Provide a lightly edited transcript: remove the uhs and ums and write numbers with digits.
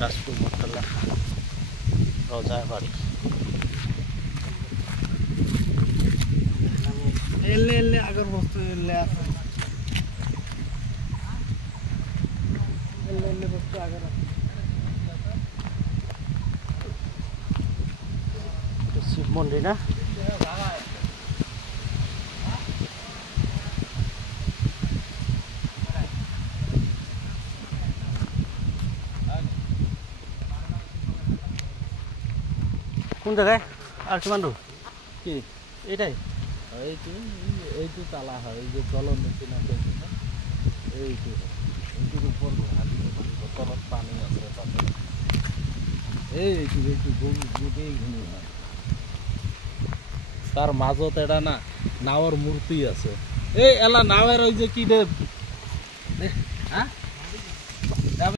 রাজপুর মহল্লা রোজা বাড়ি এলে আগের বস্তু এলে আছে এলে বস্তু আগের শিব মন্দির না কোন জায়গায় আর কিমান দূর কি এটাই এইটো তালা হয় এই যে জলর নিচিনা এইটোর উপর তলত পানী আছে তাতে এইটো গোটেইখিনি হয় তার মাজত এটা না নাৱৰ মূৰ্তি আছে এই এলা নাৱেৰ ওই যে কি দে হ্যাঁ